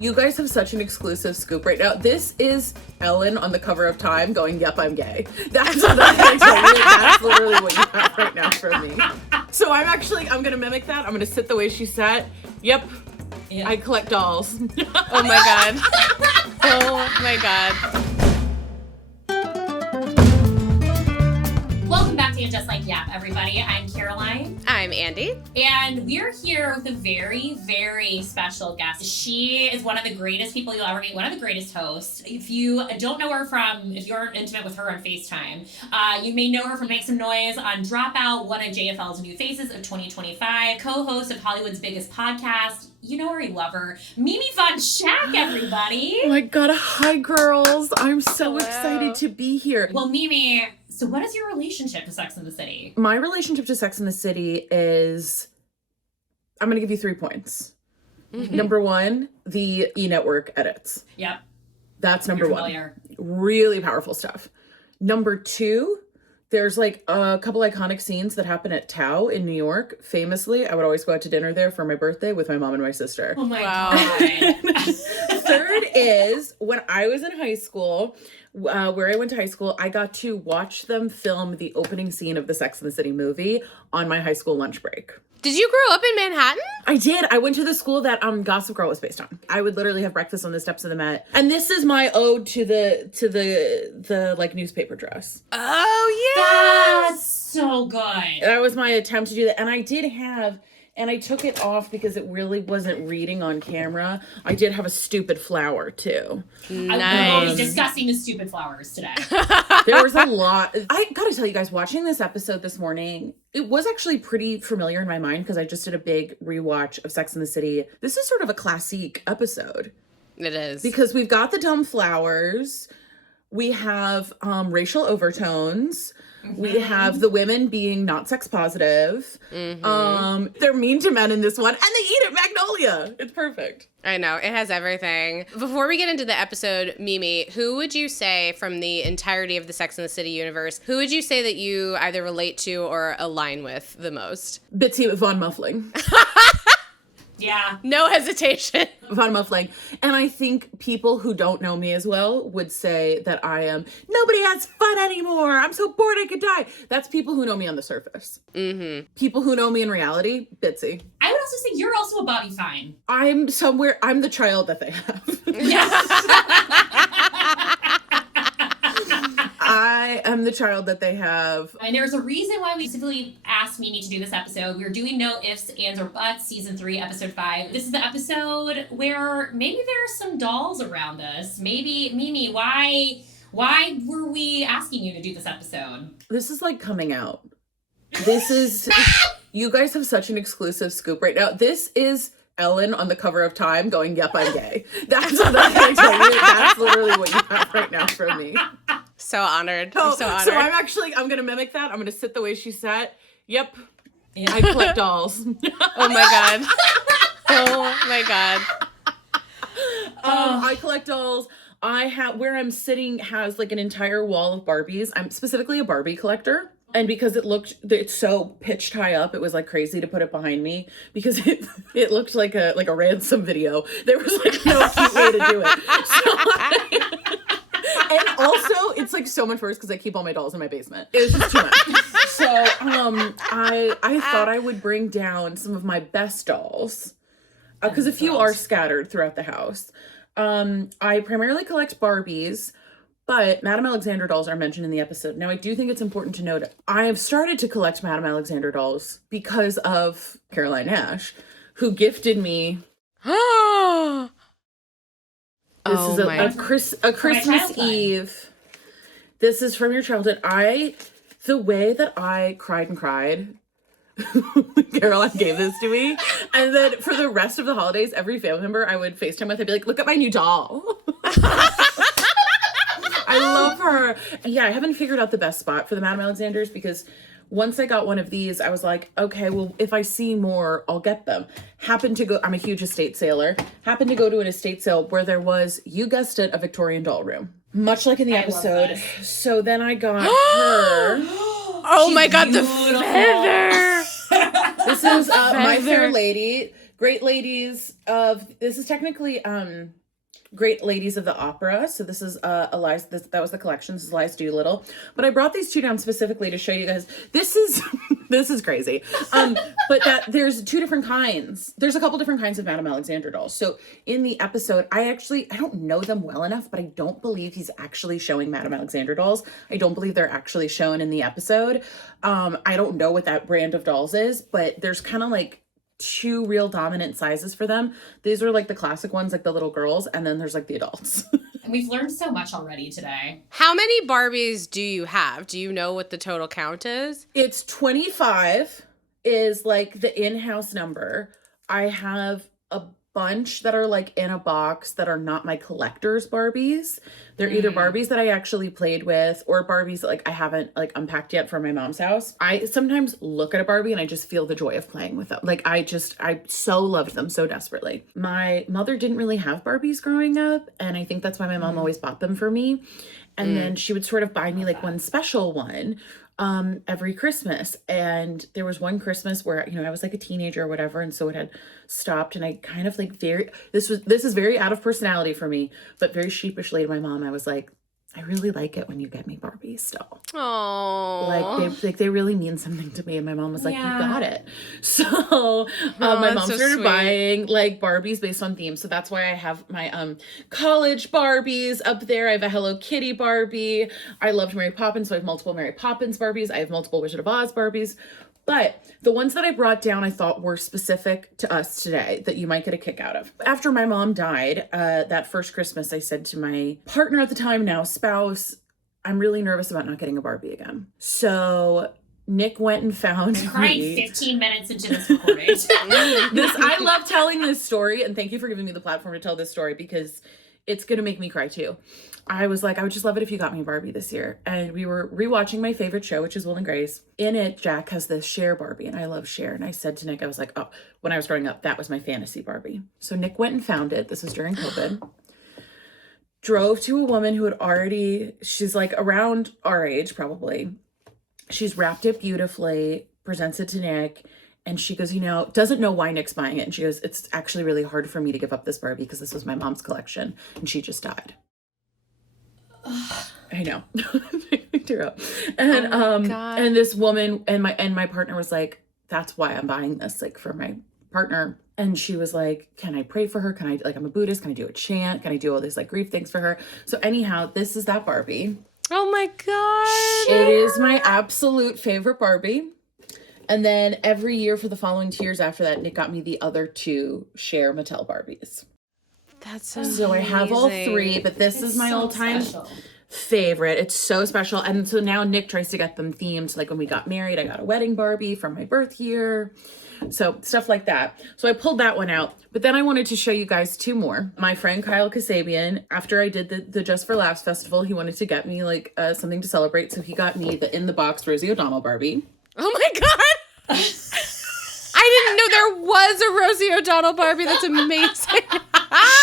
You guys have such an exclusive scoop right now. This is Ellen on the cover of Time going, yep, I'm gay. That's what I'm going to tell you. That's literally what you have right now from me. So I'm going to mimic that. I'm going to sit the way she sat. Yep. I collect dolls. Oh my God. Oh my God. Welcome back to Just Like Yap, everybody. I'm Caroline. I'm Andy. And we're here with a very, very special guest. She is one of the greatest people you'll ever meet, one of the greatest hosts. If you don't know her if you aren't intimate with her on FaceTime, you may know her from Make Some Noise on Dropout, one of JFL's New Faces of 2025, co-host of Hollywood's Biggest Podcast. You know her, you love her. Mimi Von Schack, everybody. Oh my God. Hi, girls. I'm so excited to be here. Well, Mimi, so what is your relationship to Sex and the City? My relationship to Sex and the City is, I'm going to give you 3 points. Mm-hmm. Number 1, the E-Network edits. Yep. That's number 1. Really powerful stuff. Number 2, there's like a couple iconic scenes that happen at Tao in New York. Famously, I would always go out to dinner there for my birthday with my mom and my sister. Oh my God. Third is when I was in high school, where I went to high school, I got to watch them film the opening scene of the Sex and the City movie on my high school lunch break. Did you grow up in Manhattan? I did. I went to the school that Gossip Girl was based on. I would literally have breakfast on the steps of the Met. And this is my ode to the like newspaper dress. Oh yeah. That's so good. That was my attempt to do that. And I took it off because it really wasn't reading on camera. I did have a stupid flower too. Nice. I will be discussing the stupid flowers today. There was a lot. I gotta tell you guys, watching this episode this morning, it was actually pretty familiar in my mind because I just did a big rewatch of Sex and the City. This is sort of a classique episode. It is. Because we've got the dumb flowers. We have racial overtones. Mm-hmm. We have the women being not sex positive. Mm-hmm. They're mean to men in this one. And they eat at Magnolia. It's perfect. I know. It has everything. Before we get into the episode, Mimi, who would you say from the entirety of the Sex and the City universe, who would you say that you either relate to or align with the most? Bitsy Von Muffling. Yeah. No hesitation. Von Muffling. And I think people who don't know me as well would say that I am, nobody has fun anymore. I'm so bored I could die. That's people who know me on the surface. Mm-hmm. People who know me in reality, Bitsy. I would also say you're also a Bobby Fine. I'm the child that they have. I am the child that they have. And there's a reason why we specifically asked Mimi to do this episode. We were doing No Ifs, Ands, or Buts, Season 3, Episode 5. This is the episode where maybe there are some dolls around us. Maybe, Mimi, why were we asking you to do this episode? This is like coming out. This is, you guys have such an exclusive scoop right now. This is Ellen on the cover of Time going, yep, I'm gay. That's what I'm going to tell you. That's literally what you have right now from me. So honored. I'm so honored. So I'm going to mimic that. I'm going to sit the way she sat. Yep. I collect dolls. Oh my God. Oh my God. I collect dolls. Where I'm sitting has like an entire wall of Barbies. I'm specifically a Barbie collector. And because it's so pitched high up, it was like crazy to put it behind me because it looked like a ransom video. There was like no cute way to do it. And also, it's like so much worse because I keep all my dolls in my basement. It was just too much. So I thought I would bring down some of my best dolls because a few are scattered throughout the house. I primarily collect Barbies. But Madame Alexander dolls are mentioned in the episode. Now, I do think it's important to note, I have started to collect Madame Alexander dolls because of Caroline Nash, who gifted me. This is a Christmas Eve. This is from your childhood. The way that I cried and cried, Caroline gave this to me. And then for the rest of the holidays, every family member I would FaceTime with, I'd be like, look at my new doll. I love her. Yeah, I haven't figured out the best spot for the Madame Alexanders because once I got one of these, I was like, okay, well, if I see more, I'll get them. I'm a huge estate sailor. Happened to go to an estate sale where there was, you guessed it, a Victorian doll room. Much like in the episode. So then I got her. Oh my God, the feather. This is My Fair Lady. Great Ladies of, this is technically Great Ladies of the Opera. So this is Eliza, that was the collection. This is Eliza Doolittle. But I brought these two down specifically to show you guys. This is this is crazy. But that there's two different kinds. There's a couple different kinds of Madame Alexander dolls. So in the episode, I don't know them well enough, but I don't believe he's actually showing Madame Alexander dolls. I don't believe they're actually shown in the episode. I don't know what that brand of dolls is, but there's kind of like two real dominant sizes for them. These are like the classic ones, like the little girls, and then there's like the adults. And we've learned so much already today. How many Barbies do you have? Do you know what the total count is? It's 25 is like the in-house number. I have a bunch that are like in a box that are not my collector's Barbies. They're either Barbies that I actually played with or Barbies that like I haven't like unpacked yet from my mom's house. I sometimes look at a Barbie and I just feel the joy of playing with them. Like I so loved them so desperately. My mother didn't really have Barbies growing up, and I think that's why my mom always bought them for me. And then she would sort of buy me like one special one every Christmas. And there was one Christmas where, I was like a teenager or whatever. And so it had stopped, and I kind of like this is very out of personality for me, but very sheepishly to my mom, I was like, I really like it when you get me Barbies still. Oh, Like they really mean something to me. And my mom was like, you got it. So my mom started buying like Barbies based on themes. So that's why I have my college Barbies up there. I have a Hello Kitty Barbie. I loved Mary Poppins, so I have multiple Mary Poppins Barbies. I have multiple Wizard of Oz Barbies. But the ones that I brought down, I thought were specific to us today that you might get a kick out of. After my mom died, that first Christmas, I said to my partner at the time, now spouse, I'm really nervous about not getting a Barbie again. So Nick went and found I'm crying 15 minutes into this recording. I love telling this story, and thank you for giving me the platform to tell this story because it's going to make me cry too. I was like, I would just love it if you got me a Barbie this year. And we were rewatching my favorite show, which is Will and Grace. In it, Jack has this Cher Barbie, and I love Cher. And I said to Nick, I was like, oh, when I was growing up, that was my fantasy Barbie. So Nick went and found it. This was during COVID. Drove to a woman who had she's like around our age, probably. She's wrapped it beautifully, presents it to Nick. And she goes, doesn't know why Nick's buying it. And she goes, it's actually really hard for me to give up this Barbie because this was my mom's collection. And she just died. I know. I tear up. And and this woman and my partner was like, that's why I'm buying this, like for my partner. And she was like, can I pray for her? Can I, like, I'm a Buddhist, can I do a chant? Can I do all these like grief things for her? So anyhow, this is that Barbie. Oh my God. It is my absolute favorite Barbie. And then every year for the following 2 years after that, Nick got me the other two Cher Mattel Barbies. That's amazing. So I have all three, but this is my all-time favorite. It's so special. And so now Nick tries to get them themed. Like when we got married, I got a wedding Barbie from my birth year. So stuff like that. So I pulled that one out. But then I wanted to show you guys two more. My friend Kyle Kasabian, after I did the Just for Laughs festival, he wanted to get me like something to celebrate. So he got me the In the Box Rosie O'Donnell Barbie. Oh my God. I didn't know there was a Rosie O'Donnell Barbie. That's amazing.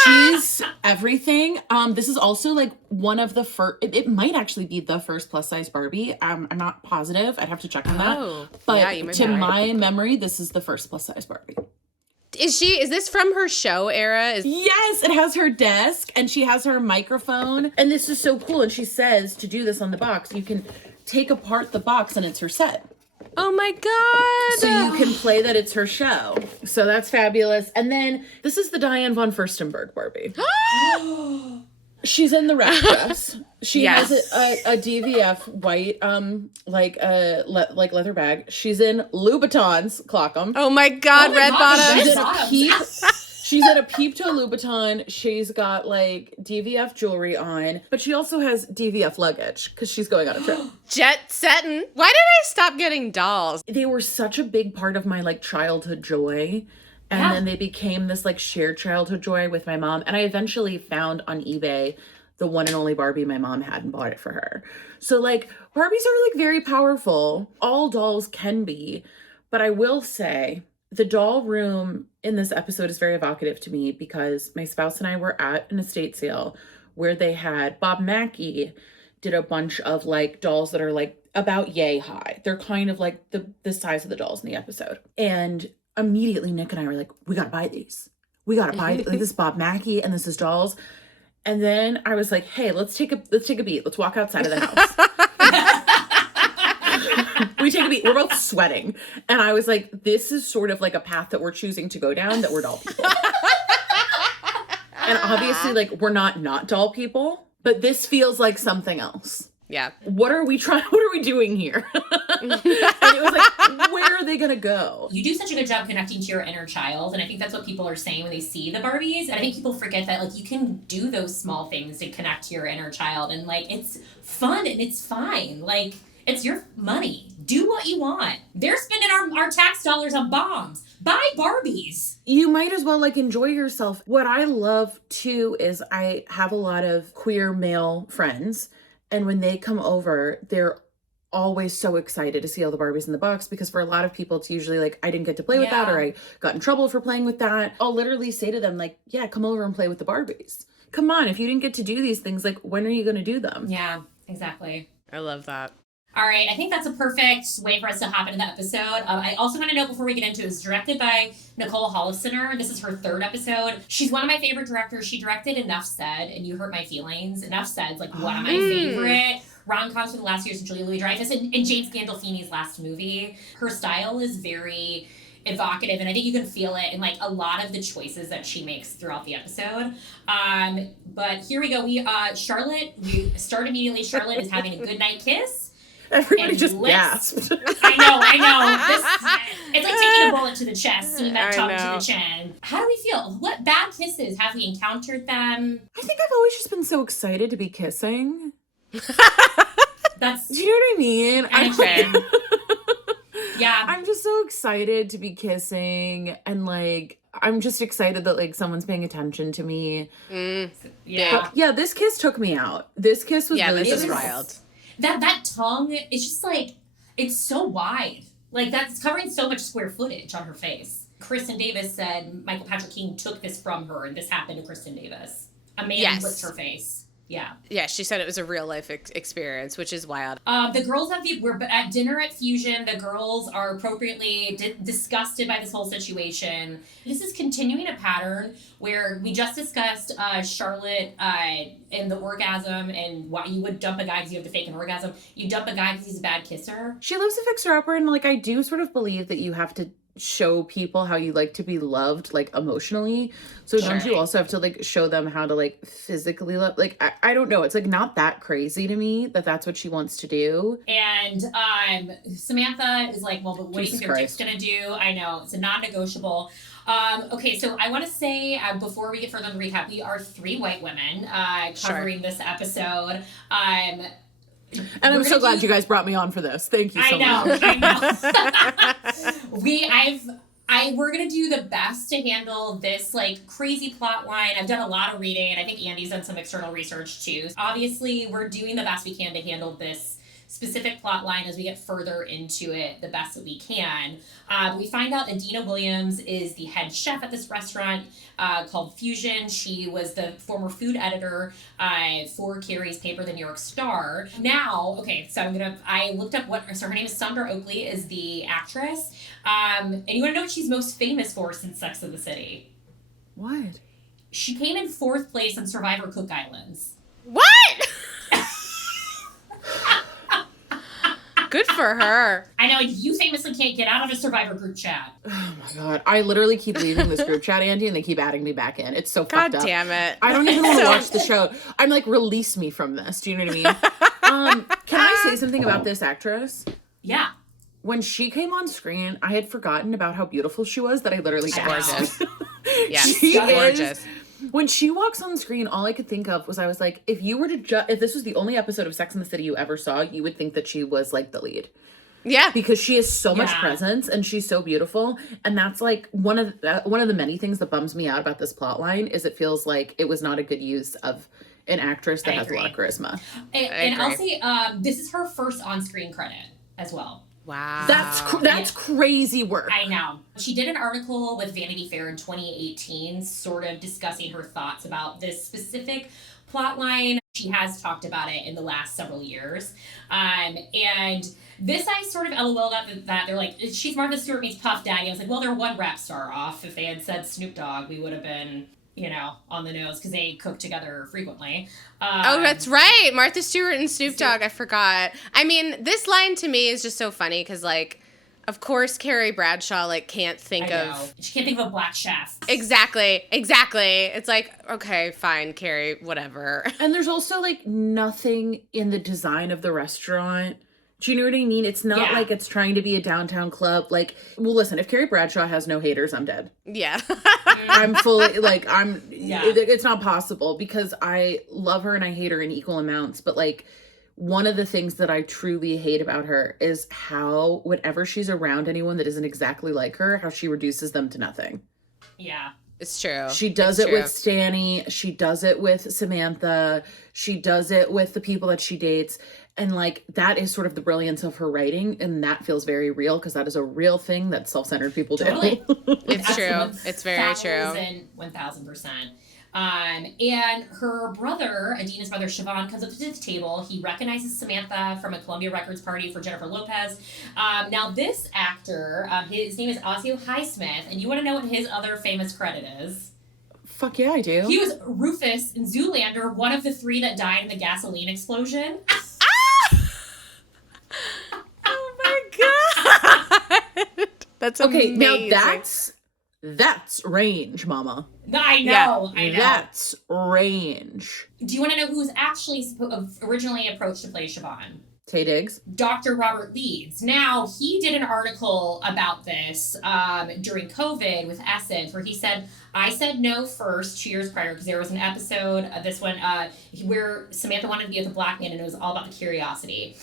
She's everything. This is also like one of the first, it might actually be the first plus size Barbie. I'm not positive. I'd have to check on that. But yeah, to my memory, this is the first plus size Barbie. Is this from her show era? Yes, it has her desk and she has her microphone. And this is so cool. And she says to do this on the box, you can take apart the box and it's her set. Oh my God. So you can play that it's her show. So that's fabulous. And then this is the Diane von Furstenberg Barbie. She's in the wrap dress. She has a DVF white, like leather bag. She's in Louboutins, clock 'em. Oh my God, red bottoms. She's at a peep toe Louboutin. She's got like DVF jewelry on, but she also has DVF luggage because she's going on a trip. Jet setting. Why did I stop getting dolls? They were such a big part of my like childhood joy. And then they became this like shared childhood joy with my mom. And I eventually found on eBay the one and only Barbie my mom had and bought it for her. So like Barbies are like very powerful. All dolls can be. But I will say the doll room in this episode is very evocative to me because my spouse and I were at an estate sale where they had Bob Mackie did a bunch of like dolls that are like about yay high. They're kind of like the size of the dolls in the episode. And immediately Nick and I were like, we gotta buy these. We gotta buy like, this is Bob Mackie and this is dolls. And then I was like, hey, let's take a beat. Let's walk outside of the house. We take a beat. We're both sweating. And I was like, this is sort of like a path that we're choosing to go down, that we're doll people. And obviously, like, we're not doll people, but this feels like something else. Yeah. What are we doing here? And it was like, where are they gonna go? You do such a good job connecting to your inner child, and I think that's what people are saying when they see the Barbies. And I think people forget that, like, you can do those small things to connect to your inner child, and like, it's fun and it's fine. Like, it's your money. Do what you want. They're spending our tax dollars on bombs. Buy Barbies. You might as well, like, enjoy yourself. What I love too is I have a lot of queer male friends, and when they come over, they're always so excited to see all the Barbies in the box, because for a lot of people, it's usually like, I didn't get to play with that, or I got in trouble for playing with that. I'll literally say to them, like, yeah, come over and play with the Barbies. Come on, if you didn't get to do these things, like, when are you going to do them? Yeah, exactly. I love that. All right, I think that's a perfect way for us to hop into the episode. I also want to note before we get into it, it's directed by Nicole Holofcener. This is her third episode. She's one of my favorite directors. She directed Enough Said, and You Hurt My Feelings. Enough Said is like one of my favorite rom-coms from the last years with Julia Louis-Dreyfus and James Gandolfini's last movie. Her style is very evocative, and I think you can feel it in like a lot of the choices that she makes throughout the episode. But here we go. We start immediately. Charlotte is having a goodnight kiss. Everybody just gasped. I know. It's like taking a bullet to the chest, seeing that tongue to the chin. How do we feel? What bad kisses? Have we encountered them? I think I've always just been so excited to be kissing. Do you know what I mean? Yeah. I'm just so excited to be kissing, and like, I'm just excited that like someone's paying attention to me. Yeah. But, yeah, this kiss took me out. This kiss was really this is wild. That tongue, it's just like, it's so wide. Like, that's covering so much square footage on her face. Kristen Davis said Michael Patrick King took this from her, and this happened to Kristen Davis. A man licked her face. Yeah. Yeah, she said it was a real life experience, which is wild. The girls we're at dinner at Fusion. The girls are appropriately disgusted by this whole situation. This is continuing a pattern where we just discussed Charlotte and the orgasm, and why you would dump a guy because you have to fake an orgasm. You dump a guy because he's a bad kisser. She loves a fixer-upper, and like, I do sort of believe that you have to show people how you like to be loved, like, emotionally. So don't you also have to like show them how to like physically love? Like, I don't know, it's like not that crazy to me that that's what she wants to do. And Samantha is like, well, but what do you think your dick's gonna do? I know, it's a non-negotiable. Okay, so I want to say, before we get further in the recap, we are 3 white women covering this episode. And I'm so glad you guys brought me on for this. Thank you so much. I know. We're going to do the best to handle this, like, crazy plot line. I've done a lot of reading, and I think Andy's done some external research, too. Obviously, we're doing the best we can to handle this specific plot line as we get further into it the best that we can. We find out Adina Williams is the head chef at this restaurant called Fusion. She was the former food editor for Carrie's paper, The New York Star. Now, okay, so I looked up her name is Sandra Oakley, is the actress. And you want to know what she's most famous for since Sex and the City? What? She came in 4th place on Survivor Cook Islands. What? Good for her. I know, you famously can't get out of a Survivor group chat. Oh my God. I literally keep leaving this group chat, Andy, and they keep adding me back in. It's so fucked up. God damn it. I don't even want to watch the show. I'm like, release me from this. Do you know what I mean? Can I say something about this actress? Yeah. When she came on screen, I had forgotten about how beautiful she was that I literally gasped. Yeah, She gorgeous. When she walks on screen, all I could think of was, I was like, if you were to if this was the only episode of Sex and the City you ever saw, you would think that she was like the lead. Yeah, because she has so much presence and she's so beautiful, and that's like one of the many things that bums me out about this plot line is it feels like it was not a good use of an actress that has a lot of charisma. And I'll say this is her first on-screen credit as well. Wow. That's crazy work. I know. She did an article with Vanity Fair in 2018 sort of discussing her thoughts about this specific plot line. She has talked about it in the last several years. And this I sort of LOL'd at that. They're like, she's Martha Stewart meets Puff Daddy. I was like, well, they're one rap star off. If they had said Snoop Dogg, we would have been, on the nose because they cook together frequently. Oh, that's right. Martha Stewart and Snoop Dogg. I forgot. I mean, this line to me is just so funny because, like, of course, Carrie Bradshaw, like, can't think of... She can't think of a black chef. Exactly. It's like, okay, fine, Carrie, whatever. And there's also, like, nothing in the design of the restaurant. Do you know what I mean? It's not like it's trying to be a downtown club. Like, well, listen, if Carrie Bradshaw has no haters, I'm dead. Yeah. I'm fully, like, it's not possible because I love her and I hate her in equal amounts. But, like, one of the things that I truly hate about her is how whenever she's around anyone that isn't exactly like her, how she reduces them to nothing. Yeah. It's true. She does it with Stanny. She does it with Samantha. She does it with the people that she dates. And, like, that is sort of the brilliance of her writing. And that feels very real because that is a real thing that self-centered people do. It's true. It's very true. 1,000%. And her brother, Adina's brother, Siobhan, comes up to the table. He recognizes Samantha from a Columbia Records party for Jennifer Lopez. Now, this actor, his name is Osseo Highsmith, and you want to know what his other famous credit is? Fuck yeah, I do. He was Rufus in Zoolander, one of the 3 that died in the gasoline explosion. Oh my god! That's amazing. Okay, now that's range, mama. I know. That's range. Do you want to know who was actually originally approached to play Siobhan? Tay Diggs. Dr. Robert Leeds. Now, he did an article about this during COVID with Essence, where he said, I said no first 2 years prior, because there was an episode, this one, where Samantha wanted to be with a black man, and it was all about the curiosity.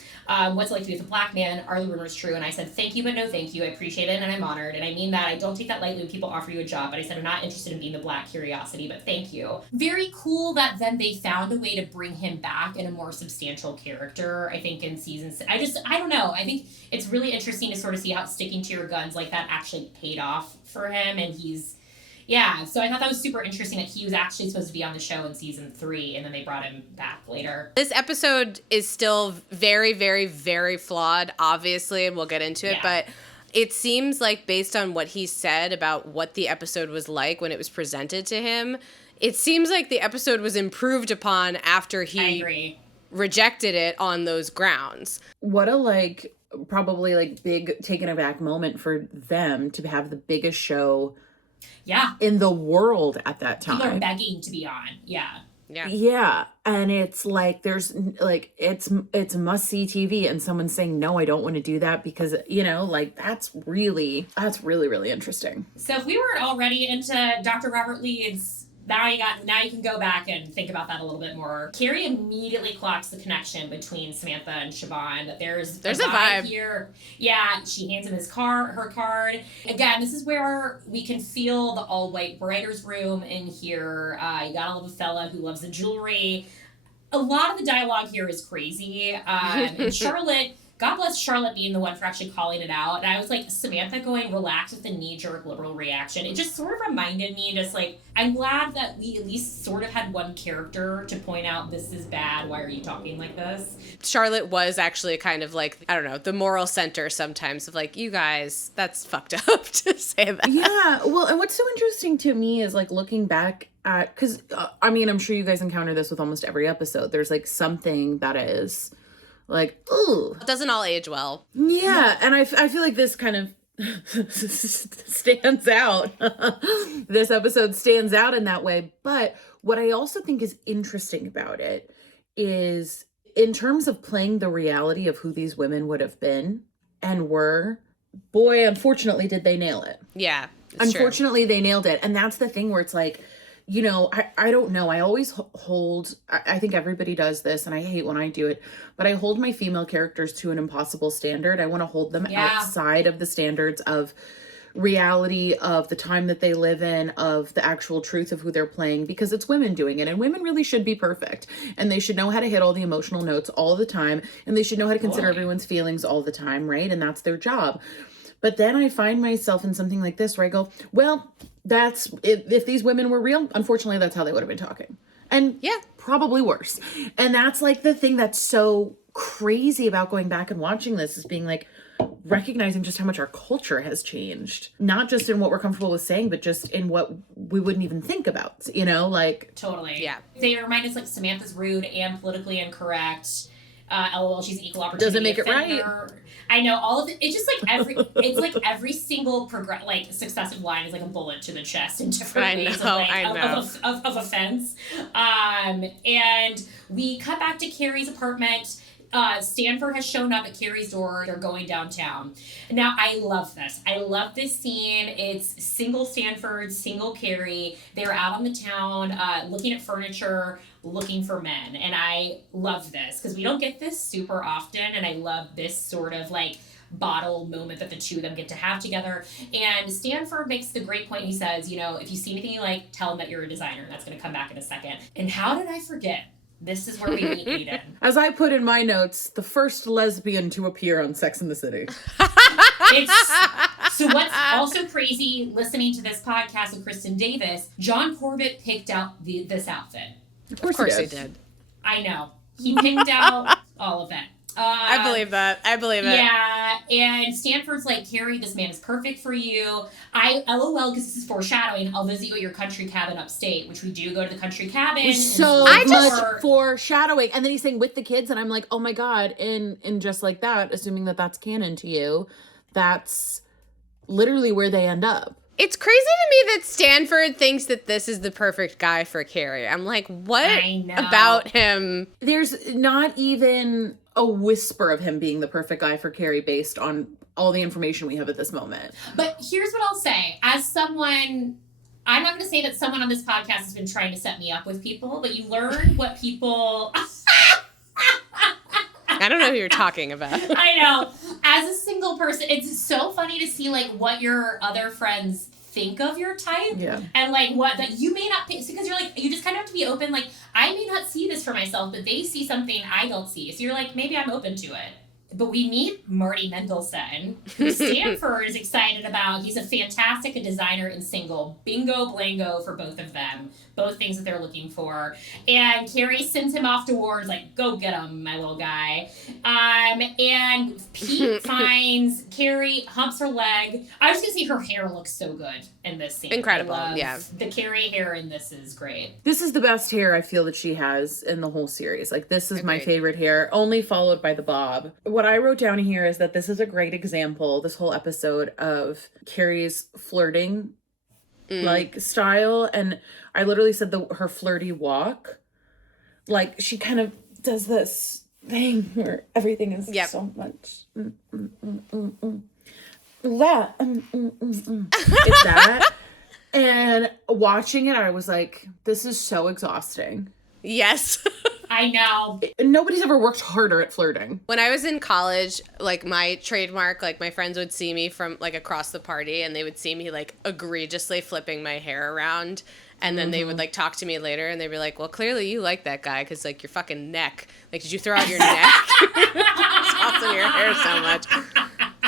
What's it like to be with a black man? Are the rumors true? And I said, thank you, but no thank you. I appreciate it, and I'm honored. And I mean that. I don't take that lightly when people offer you a job, but I said, I'm not interested in being the black curiosity, but thank you. Very cool that then they found a way to bring him back in a more substantial character, I think, in season 6. I don't know. I think it's really interesting to sort of see how sticking to your guns like that actually paid off for him, and so I thought that was super interesting that he was actually supposed to be on the show in season 3, and then they brought him back later. This episode is still very, very, very flawed, obviously, and we'll get into it, but it seems like based on what he said about what the episode was like when it was presented to him, it seems like the episode was improved upon after he rejected it on those grounds. What a, probably, big taken aback moment for them to have the biggest show in the world at that time. People are begging to be on. Yeah. And it's like, there's it's must see TV, and someone's saying, no, I don't want to do that because, that's really, really interesting. So if we weren't already into Dr. Robert Leeds, now you can go back and think about that a little bit more. Carrie immediately clocks the connection between Samantha and Siobhan, that there's a vibe here. Yeah, she hands him her card. Again, this is where we can feel the all-white writer's room in here. You gotta love a fella who loves the jewelry. A lot of the dialogue here is crazy. And Charlotte, God bless Charlotte being the one for actually calling it out. And I was like, Samantha going, relax with the knee-jerk liberal reaction. It just sort of reminded me, I'm glad that we at least sort of had one character to point out, this is bad, why are you talking like this? Charlotte was actually kind of the moral center sometimes of you guys, that's fucked up to say that. Yeah, well, and what's so interesting to me is looking back at, because I'm sure you guys encounter this with almost every episode. There's something that is ooh. It doesn't all age well. Yeah, and I feel like this kind of stands out. This episode stands out in that way. But what I also think is interesting about it is, in terms of playing the reality of who these women would have been and were, boy, unfortunately, did they nail it. Yeah. Unfortunately, they nailed it. And that's the thing where it's I don't know. I always hold, I think everybody does this, and I hate when I do it, but I hold my female characters to an impossible standard. I want to hold them outside of the standards of reality, of the time that they live in, of the actual truth of who they're playing, because it's women doing it, and women really should be perfect, and they should know how to hit all the emotional notes all the time, and they should know how to consider everyone's feelings all the time, right? And that's their job. But then I find myself in something like this where I go, well, that's, if these women were real, unfortunately, that's how they would have been talking. And probably worse. And that's like the thing that's so crazy about going back and watching this, is being like, recognizing just how much our culture has changed, not just in what we're comfortable with saying, but just in what we wouldn't even think about, you know, like. Totally. Yeah. They remind us like Samantha's rude and politically incorrect. LOL, she's an equal opportunity Doesn't make it offender. right. I know all of it. It's just like it's like every single successive line is like a bullet to the chest in different ways of offense. And we cut back to Carrie's apartment. Stanford has shown up at Carrie's door. They're going downtown. Now, I love this. I love this scene. It's single Stanford, single Carrie. They're out on the town looking at furniture, looking for men. And I love this because we don't get this super often. And I love this sort of like bottle moment that the two of them get to have together. And Stanford makes the great point. He says, you know, if you see anything you like, tell them that you're a designer. That's going to come back in a second. And how did I forget? This is where we meet Aidan. As I put in my notes, the first lesbian to appear on Sex and the City. So what's also crazy, listening to this podcast with Kristen Davis, John Corbett picked out this outfit. Of course he did. I know. He picked out all of it. I believe that. I believe it. Yeah, and Stanford's like, Carrie, this man is perfect for you. LOL, because this is foreshadowing, I'll visit you at your country cabin upstate, which we do go to the country cabin. So much foreshadowing. And then he's saying with the kids, and I'm like, oh my God. And just like that, assuming that that's canon to you, that's literally where they end up. It's crazy to me that Stanford thinks that this is the perfect guy for Carrie. I'm like, what about him? There's not even a whisper of him being the perfect guy for Carrie based on all the information we have at this moment. But here's what I'll say. As someone, I'm not going to say that someone on this podcast has been trying to set me up with people, but you learn what people... I don't know who you're talking about. I know. As a single person, it's so funny to see like what your other friends think of your type. Yeah. And like what that you may not pick, because you're like, you just kind of have to be open. Like, I may not see this for myself, but they see something I don't see. So you're like, maybe I'm open to it. But we meet Marty Mendelsohn, who Stanford is excited about. He's a fantastic designer and single. Bingo, blango for both of them. Both things that they're looking for. And Carrie sends him off to Ward's like, go get him, my little guy. And Pete finds Carrie, humps her leg. I was going to say her hair looks so good in this scene. Incredible, yeah. The Carrie hair in this is great. This is the best hair I feel that she has in the whole series. Like, this is my Agreed. favorite hair, only followed by the bob. What I wrote down here is that this is a great example, this whole episode, of Carrie's flirting like style. And I literally said her flirty walk. Like, she kind of does this thing where everything is so much that it's that. And watching it, I was like, this is so exhausting. Yes. I know. Nobody's ever worked harder at flirting. When I was in college, like, my trademark, like, my friends would see me from, like, across the party, and they would see me, like, egregiously flipping my hair around, and then they would, like, talk to me later, and they'd be like, well, clearly you like that guy, because, like, your fucking neck. Like, did you throw out your neck? Tossing your hair so much.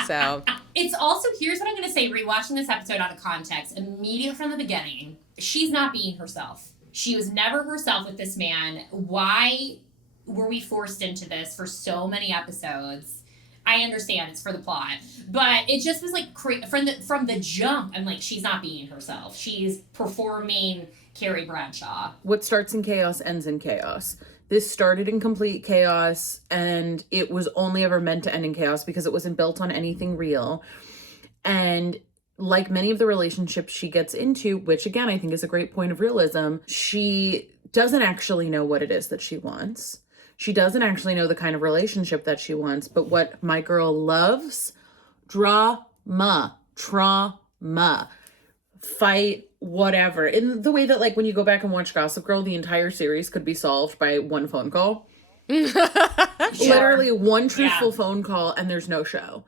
So. It's also, here's what I'm going to say, rewatching this episode out of context, immediately from the beginning, she's not being herself. She was never herself with this man. Why were we forced into this for so many episodes? I understand it's for the plot, but it just was like from the jump. I'm like, she's not being herself. She's performing Carrie Bradshaw. What starts in chaos ends in chaos. This started in complete chaos, and it was only ever meant to end in chaos because it wasn't built on anything real. And like many of the relationships she gets into, which again, I think is a great point of realism, she doesn't actually know what it is that she wants. She doesn't actually know the kind of relationship that she wants. But what my girl loves, drama, trauma, fight, whatever. In the way that, like, when you go back and watch Gossip Girl, the entire series could be solved by one phone call. Literally one truthful phone call, and there's no show.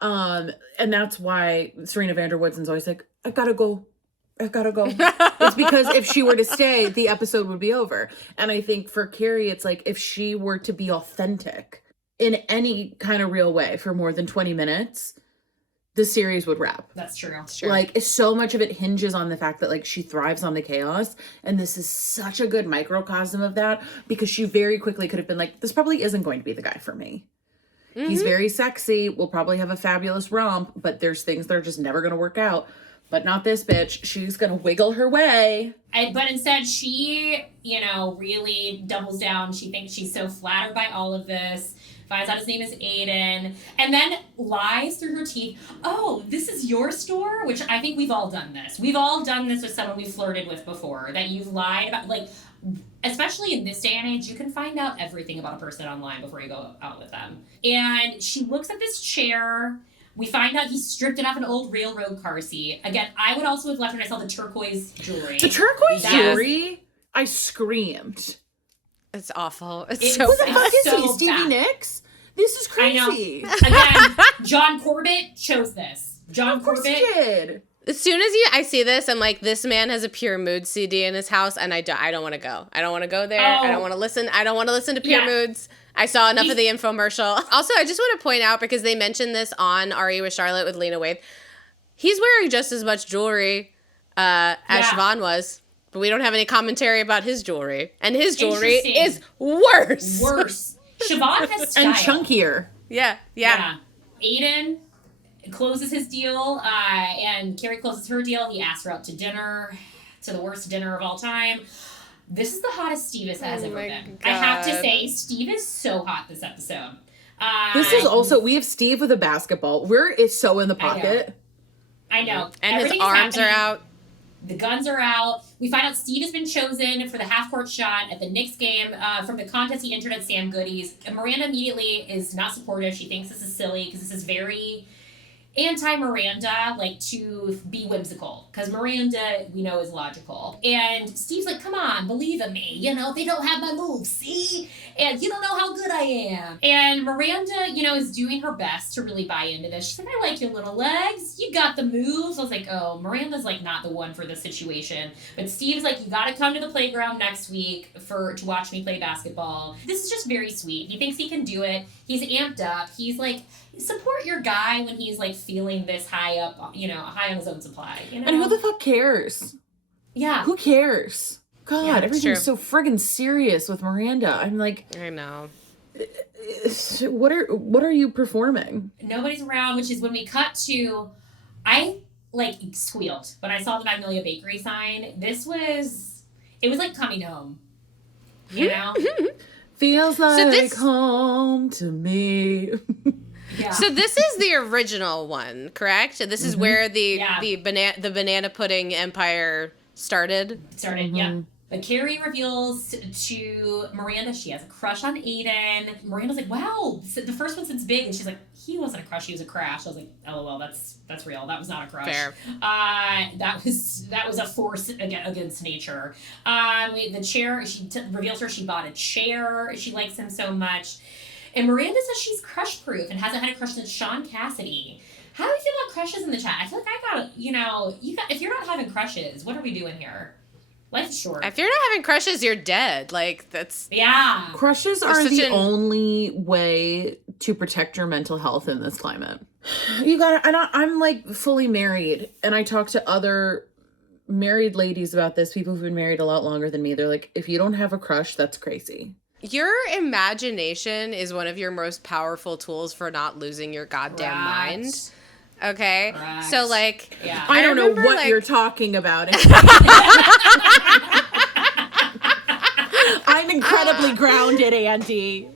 And that's why Serena van der Woodsen's always like, I gotta go. It's because if she were to stay, the episode would be over. And I think for Carrie, it's like, if she were to be authentic in any kind of real way for more than 20 minutes, the series would wrap. That's true. Like, so much of it hinges on the fact that, like, she thrives on the chaos, and this is such a good microcosm of that, because she very quickly could have been like, this probably isn't going to be the guy for me. He's very sexy, we'll probably have a fabulous romp, but there's things that are just never going to work out. But not this bitch. She's going to wiggle her way. But instead, she, really doubles down. She thinks she's so flattered by all of this. Finds out his name is Aidan. And then lies through her teeth. Oh, this is your store? Which I think we've all done this. We've all done this with someone we've flirted with before. That you've lied about. Like, especially in this day and age, you can find out everything about a person online before you go out with them. And she looks at this chair. We find out he stripped it off an old railroad car seat. Again, I would also have left when I saw the turquoise jewelry. The turquoise jewelry? I screamed. It's awful. Who the fuck is he? Stevie bad. Nicks? This is crazy. I know. Again, John Corbett chose this. Of course he did. As soon as I see this, I'm like, this man has a Pure Mood CD in his house, and I don't want to go. I don't want to go there. I don't want to listen. I don't want to listen to Pure Moods. I saw enough of the infomercial. Also, I just want to point out, because they mentioned this on RE with Charlotte with Lena Waithe, he's wearing just as much jewelry as Siobhan was, but we don't have any commentary about his jewelry. And his jewelry is worse. Siobhan has style. And chunkier. Yeah. Aidan closes his deal, and Carrie closes her deal. He asks her out to dinner, to the worst dinner of all time. This is the hottest Steve has ever been. God. I have to say, Steve is so hot this episode. This is also, we have Steve with a basketball. It's so in the pocket. I know. And his arms are out. The guns are out. We find out Steve has been chosen for the half-court shot at the Knicks game from the contest he entered at Sam Goody's. And Miranda immediately is not supportive. She thinks this is silly because this is very anti-Miranda, like, to be whimsical, because Miranda, we know, is logical. And Steve's like, come on, believe in me, they don't have my moves, see? And you don't know how good I am. And Miranda, is doing her best to really buy into this. She's like, I like your little legs, you got the moves. I was like, oh, Miranda's, like, not the one for this situation. But Steve's like, you gotta come to the playground next week to watch me play basketball. This is just very sweet. He thinks he can do it. He's amped up. He's like, support your guy when he's, like, feeling this high up, high on his own supply, And who the fuck cares? Yeah. Who cares? God, everything's so friggin' serious with Miranda. I'm like, I know. What are you performing? Nobody's around, which is when we cut to, I, like, squealed when I saw the Magnolia Bakery sign. It was like coming home, Feels like home to me. Yeah. So this is the original one, correct? This is where the banana pudding empire started. Yeah. But Carrie reveals to Miranda she has a crush on Aidan. Miranda's like, wow, the first one since Big. And she's like, he wasn't a crush, he was a crash. I was like, LOL, that's real. That was not a crush. Fair. That was a force against nature. The chair, she reveals she bought a chair. She likes him so much. And Miranda says she's crush proof and hasn't had a crush since Sean Cassidy. How do you feel about crushes in the chat? I feel like if you're not having crushes, what are we doing here? Life is short. If you're not having crushes, you're dead. Like, that's... Yeah. Crushes are the only way to protect your mental health in this climate. I'm like fully married, and I talk to other married ladies about this, people who've been married a lot longer than me. They're like, if you don't have a crush, that's crazy. Your imagination is one of your most powerful tools for not losing your goddamn mind. Okay? Correct. So, like... Yeah. I don't know what you're talking about. I'm incredibly grounded, Andy.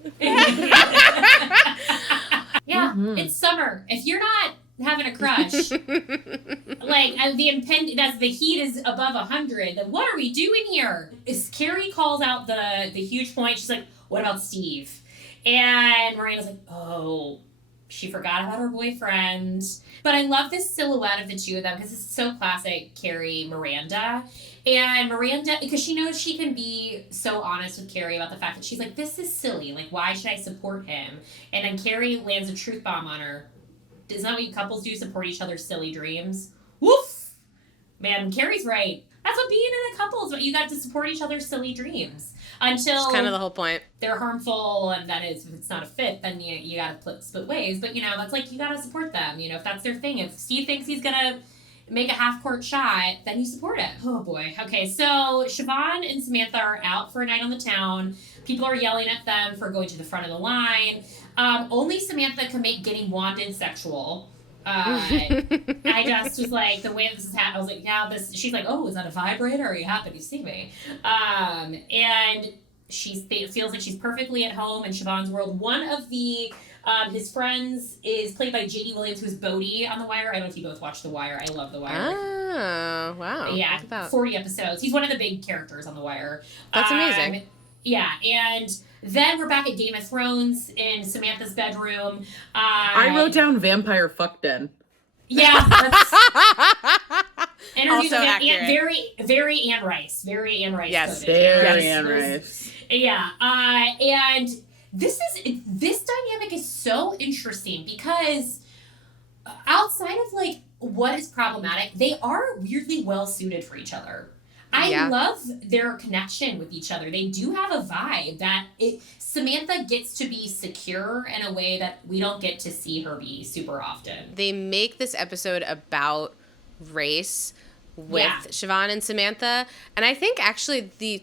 Yeah, it's summer. If you're not having a crush, like the heat is above 100, then what are we doing here? Carrie calls out the huge point. She's like, what about Steve? And Miranda's like, oh, she forgot about her boyfriend. But I love this silhouette of the two of them because it's so classic Carrie Miranda. And Miranda, because she knows she can be so honest with Carrie about the fact that she's like, this is silly. Like, why should I support him? And then Carrie lands a truth bomb on her. Isn't that what couples do? Support each other's silly dreams? Woof! Man, Carrie's right. That's what being in a couple is. What you got to support each other's silly dreams. until it's kind of the whole point. They're harmful, and that is, if it's not a fit, then you gotta split ways. But, that's like, you gotta support them, if that's their thing. If Steve thinks he's gonna make a half-court shot, then you support it. Oh, boy. Okay, so Siobhan and Samantha are out for a night on the town. People are yelling at them for going to the front of the line. Only Samantha can make getting wanded sexual. I just was like, the way this is happening, I was like, yeah, she's like, oh, is that a vibrator? Are you happy to see me? And she feels like she's perfectly at home in Siobhan's world. One of his friends is played by J.D. Williams, who's Bodhi on The Wire. I don't know if you both watch The Wire. I love The Wire. Oh, wow. Yeah, 40 episodes. He's one of the big characters on The Wire. That's amazing. Yeah, and then we're back at Game of Thrones in Samantha's bedroom. I wrote down vampire fuck den. Yeah, that's interviews Also with accurate. very, very Anne Rice. Very Anne Rice. Yes, very Anne Rice. Yeah, and this dynamic is so interesting because outside of like what is problematic, they are weirdly well suited for each other. I love their connection with each other. They do have a vibe that Samantha gets to be secure in a way that we don't get to see her be super often. They make this episode about race with Siobhan and Samantha. And I think actually the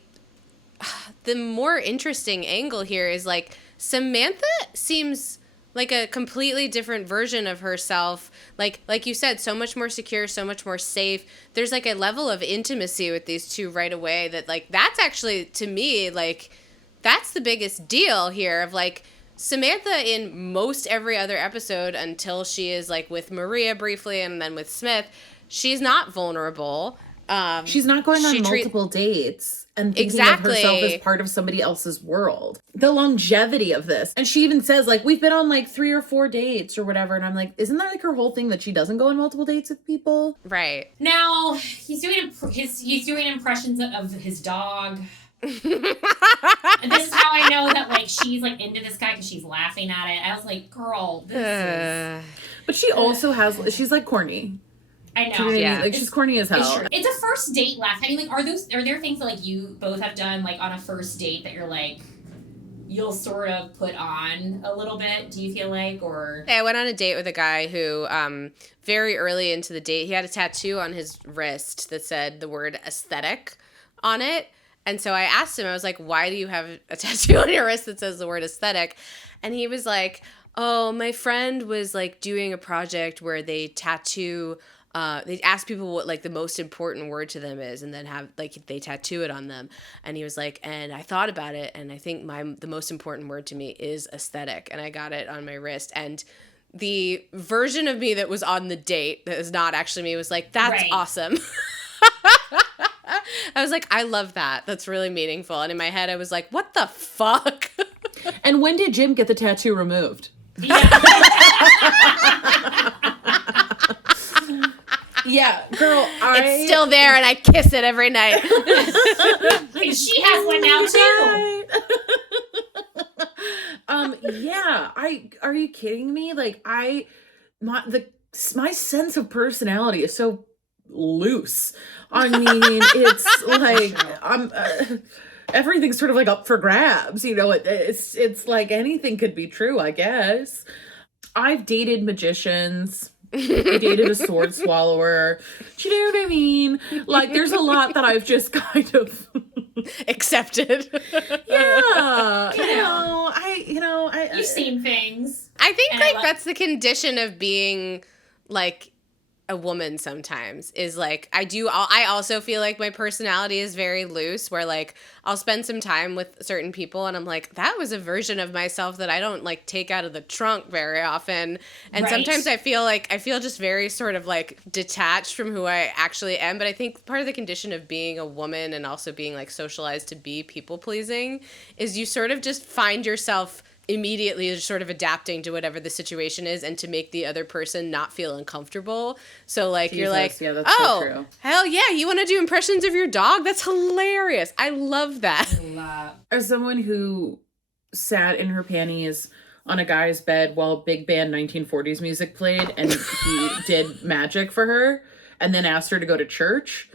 more interesting angle here is like Samantha seems like a completely different version of herself. Like you said, so much more secure, so much more safe. There's like a level of intimacy with these two right away that like, that's actually, to me, like, that's the biggest deal here of like, Samantha in most every other episode until she is like with Maria briefly and then with Smith, she's not vulnerable. She's not going on multiple dates and thinking of herself as part of somebody else's world. The longevity of this. And she even says, like, we've been on, like, 3 or 4 dates or whatever. And I'm like, isn't that, like, her whole thing that she doesn't go on multiple dates with people? Right. Now, he's doing impressions of his dog. And this is how I know that, like, she's, like, into this guy because she's laughing at it. I was like, girl, this is... But she also she's, like, corny. I know. Yeah. Like, she's corny as hell. It's a first date laugh. I mean, like, are there things that, like, you both have done, like, on a first date that you're, like, you'll sort of put on a little bit, do you feel like, or? Hey, I went on a date with a guy who, very early into the date, he had a tattoo on his wrist that said the word aesthetic on it. And so I asked him, I was like, why do you have a tattoo on your wrist that says the word aesthetic? And he was like, oh, my friend was, like, doing a project where they tattoo... they ask people what like the most important word to them is, and then have like they tattoo it on them. And he was like, and I thought about it, and I think the most important word to me is aesthetic, and I got it on my wrist. And the version of me that was on the date that was not actually me was like, that's awesome. I was like, I love that. That's really meaningful. And in my head, I was like, what the fuck? And when did Jim get the tattoo removed? Yeah, girl, it's still there, and I kiss it every night. And she has one now too. Yeah. Are you kidding me? Like, my sense of personality is so loose. I mean, it's like everything's sort of like up for grabs. You know, it's like anything could be true, I guess. I've dated magicians. I dated a sword swallower. Do you know what I mean? Like, there's a lot that I've just kind of accepted. Yeah. You've seen things. I think like that's the condition of being like a woman sometimes is like I also feel like my personality is very loose where like I'll spend some time with certain people and I'm like, that was a version of myself that I don't like take out of the trunk very often. And sometimes I feel just very sort of like detached from who I actually am. But I think part of the condition of being a woman and also being like socialized to be people pleasing is you sort of just find yourself immediately is sort of adapting to whatever the situation is and to make the other person not feel uncomfortable. So like you're like, yeah, that's so true. Hell yeah, you want to do impressions of your dog? That's hilarious. I love that. As someone who sat in her panties on a guy's bed while big band 1940s music played and he did magic for her and then asked her to go to church.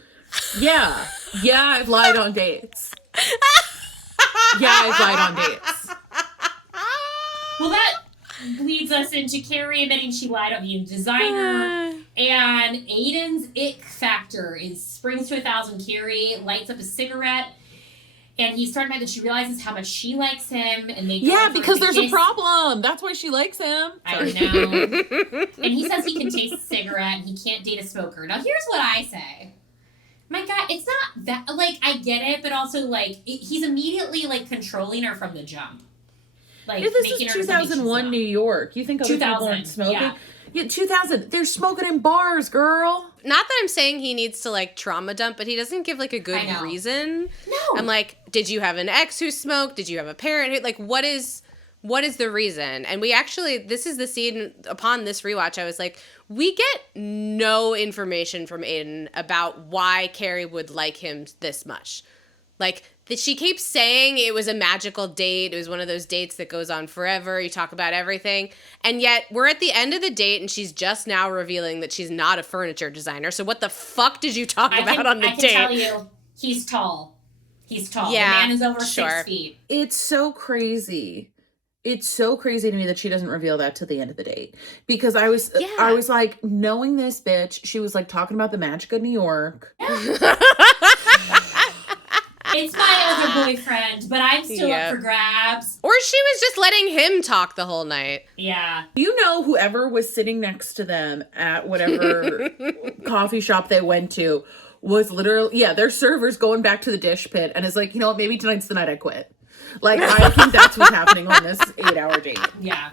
Yeah, I've lied on dates. Yeah, I've lied on dates. Well, that leads us into Carrie admitting she lied on being a designer. And Aidan's ick factor springs to 1,000. Carrie lights up a cigarette. And he's starting that she realizes how much she likes him. And they because there's a problem. That's why she likes him. I know. And he says he can taste the cigarette and he can't date a smoker. Now, here's what I say. My God, it's not that, like, I get it, but also, like, he's immediately, like, controlling her from the jump. Like, this is 2001 New York. You think other people aren't smoking? Yeah, 2000. They're smoking in bars, girl. Not that I'm saying he needs to, like, trauma dump, but he doesn't give, like, a good reason. No. I'm like, did you have an ex who smoked? Did you have a parent who, like, what is the reason? And we actually, this is the scene, upon this rewatch, I was like, we get no information from Aidan about why Carrie would like him this much. Like, she keeps saying it was a magical date. It was one of those dates that goes on forever. You talk about everything. And yet, we're at the end of the date, and she's just now revealing that she's not a furniture designer. So what the fuck did you talk about on the date? I can tell you, he's tall. He's tall. Yeah, the man is over 6 feet. It's so crazy. It's so crazy to me that she doesn't reveal that till the end of the date. Because I was like, knowing this bitch, she was like talking about the magic of New York. It's my older boyfriend, but I'm still up for grabs. Or she was just letting him talk the whole night. Yeah. You know, whoever was sitting next to them at whatever coffee shop they went to was literally, their server's going back to the dish pit and is like, you know what, maybe tonight's the night I quit. Like, I think that's what's happening on this 8-hour date. Yeah.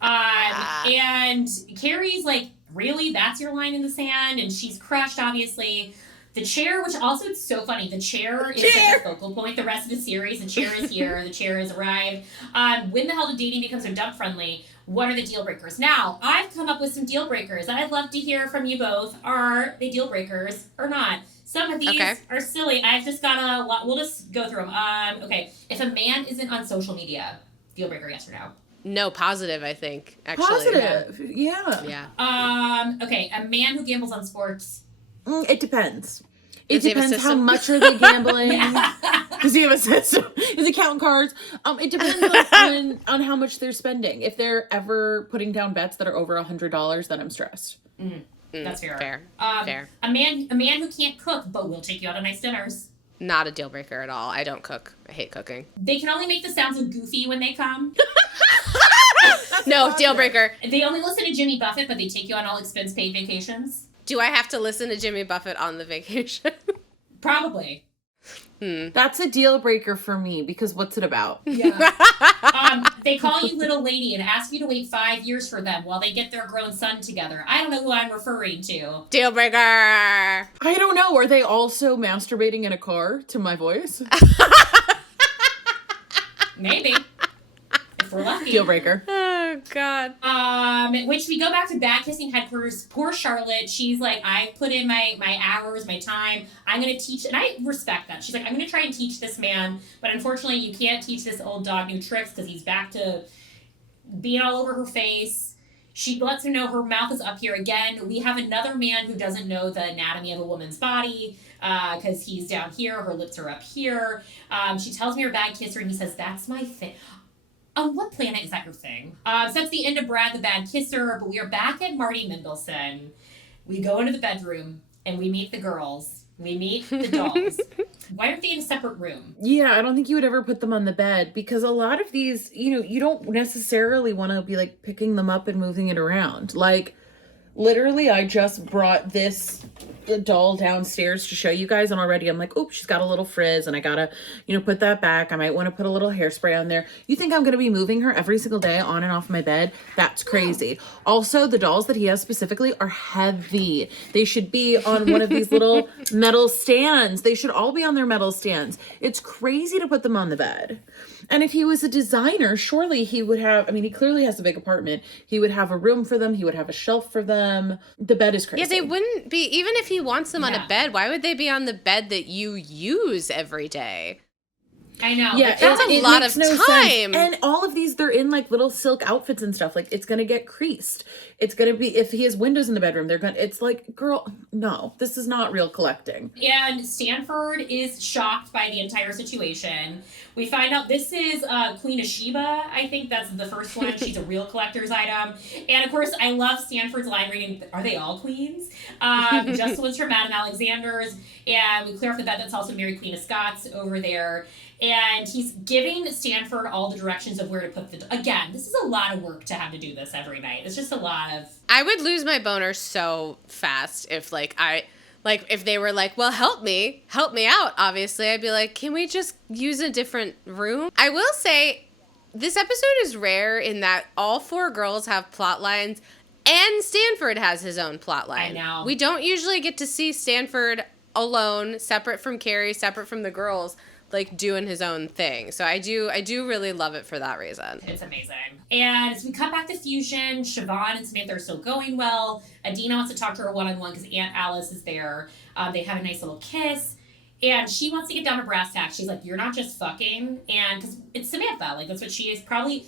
And Carrie's like, really? That's your line in the sand? And she's crushed, obviously. The chair, which also, it's so funny. The chair is such a focal point. The rest of the series, the chair is here. The chair has arrived. When the hell did dating become so dump friendly? What are the deal breakers? Now, I've come up with some deal breakers. I'd love to hear from you both. Are they deal breakers or not? Some of these are silly. I've just got we'll just go through them. Okay. If a man isn't on social media, deal breaker, yes or no? No, positive, I think, actually. Positive, yeah. Okay, a man who gambles on sports. It depends. It depends how much are they gambling. Does he have a system? Is he counting cards? It depends on how much they're spending. If they're ever putting down bets that are over $100, then I'm stressed. That's fair. Fair. A man who can't cook but will take you out on nice dinners. Not a deal breaker at all. I don't cook. I hate cooking. They can only make the sounds of Goofy when they come. No, deal breaker. They only listen to Jimmy Buffett, but they take you on all expense paid vacations. Do I have to listen to Jimmy Buffett on the vacation? Probably. That's a deal breaker for me because what's it about? Yeah. They call you little lady and ask you to wait 5 years for them while they get their grown son together. I don't know who I'm referring to. Deal breaker. I don't know. Are they also masturbating in a car to my voice? Maybe. If we're lucky. Deal breaker. Oh, God. Which we go back to bad kissing headquarters. Poor Charlotte. She's like, I put in my hours, my time. I'm going to teach. And I respect that. She's like, I'm going to try and teach this man. But unfortunately, you can't teach this old dog new tricks because he's back to being all over her face. She lets him know her mouth is up here again. We have another man who doesn't know the anatomy of a woman's body because he's down here. Her lips are up here. She tells me her bad kisser and he says, that's my thing. On what planet is that your thing? So that's the end of Brad the Bad Kisser, but we are back at Marty Mendelsohn. We go into the bedroom, and we meet the girls. We meet the dolls. Why aren't they in a separate room? Yeah, I don't think you would ever put them on the bed because a lot of these, you don't necessarily want to be, like, picking them up and moving it around. Like, literally, I just brought this doll downstairs to show you guys, and already I'm like, she's got a little frizz, and I gotta, put that back. I might want to put a little hairspray on there. You think I'm gonna be moving her every single day on and off my bed? That's crazy. Also, the dolls that he has specifically are heavy. They should be on one of these little metal stands. They should all be on their metal stands. It's crazy to put them on the bed. And if he was a designer, surely he would have, he clearly has a big apartment. He would have a room for them. He would have a shelf for them. The bed is crazy. Yeah, they wouldn't be, even if he wants them on a bed, why would they be on the bed that you use every day? I know. Yeah, That's a lot makes of no time. sense. And all of these, they're in like little silk outfits and stuff. Like it's gonna get creased. It's gonna be, if he has windows in the bedroom, they're gonna. It's like, girl, no, this is not real collecting. And Stanford is shocked by the entire situation. We find out this is Queen of Sheba. I think that's the first one. She's a real collector's item. And of course, I love Stanford's line reading. Are they all queens? Just was from Madame Alexander's. And we clear off the bed that's also Mary Queen of Scots over there. And he's giving Stanford all the directions of where to put the... Again, this is a lot of work to have to do this every night. It's just a lot of... I would lose my boner so fast if, if they were like, well, help me out, obviously. I'd be like, can we just use a different room? I will say, this episode is rare in that all 4 girls have plot lines, and Stanford has his own plot line. I know. We don't usually get to see Stanford alone, separate from Carrie, separate from the girls, like doing his own thing. So I do really love it for that reason. It's amazing. And as we cut back to Fusion, Siobhan and Samantha are still going well. Adina wants to talk to her one-on-one because Aunt Alice is there. They have a nice little kiss. And she wants to get down to brass tacks. She's like, you're not just fucking. And because it's Samantha. Like, that's what she is. Probably,